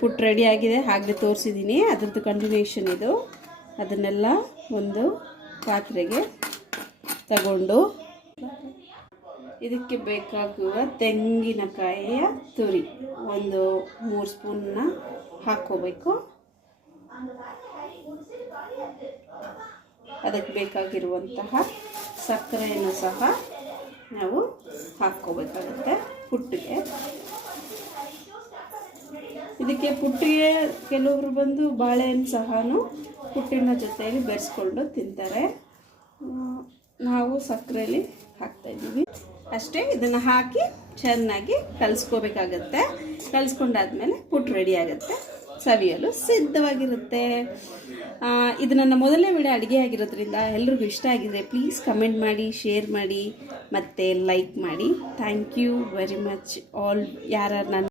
ಪುಟ್ಟು ready ಆಗಿದೆ, ಆಗಲೇ ತೋರಿಸಿದ್ದೀನಿ. ಅದ್ರದ್ದು ಕಂಟಿನ್ಯೂಷನ್ ಇದು. ಅದನ್ನೆಲ್ಲ ಒಂದು ಪಾತ್ರೆಗೆ ತಗೊಂಡು ಇದಕ್ಕೆ ಬೇಕಾಗುವ ತೆಂಗಿನಕಾಯಿಯ ತುರಿ ಒಂದು 3 ಸ್ಪೂನ್ನ ಹಾಕ್ಕೋಬೇಕು. ಅದಕ್ಕೆ ಬೇಕಾಗಿರುವಂತಹ ಸಕ್ಕರೆಯನ್ನು ಸಹ ನಾವು ಹಾಕ್ಕೋಬೇಕಾಗುತ್ತೆ ಪುಟ್ಟಿಗೆ. ಇದಕ್ಕೆ ಪುಟ್ಟಿಗೆ ಕೆಲವರು ಬಂದು ಬಾಳೆಹಣ್ಣು ಸಹ ಪುಟ್ಟಿನ ಜೊತೆಯಲ್ಲಿ ಬೆರೆಸ್ಕೊಂಡು ತಿಂತಾರೆ. ನಾವು ಸಕ್ಕರೆಯಲ್ಲಿ ಹಾಕ್ತಾಯಿದ್ದೀವಿ ಅಷ್ಟೇ. ಇದನ್ನು ಹಾಕಿ ಚೆನ್ನಾಗಿ ಕಲಿಸ್ಕೋಬೇಕಾಗತ್ತೆ. ಕಲಿಸ್ಕೊಂಡಾದ್ಮೇಲೆ ಪುಟ್ಟು ರೆಡಿ ಆಗುತ್ತೆ, ಸವಿಯಲು ಸಿದ್ಧವಾಗಿರುತ್ತೆ. ಇದು ನನ್ನ ಮೊದಲನೇ ವಿಡಿಯೋ ಅಡುಗೆ ಆಗಿರೋದ್ರಿಂದ ಎಲ್ರಿಗೂ ಇಷ್ಟ ಆಗಿದ್ರೆ ಪ್ಲೀಸ್ ಕಮೆಂಟ್ ಮಾಡಿ, ಶೇರ್ ಮಾಡಿ ಮತ್ತು ಲೈಕ್ ಮಾಡಿ. Thank you very much all ಯಾರು ನನ್ನ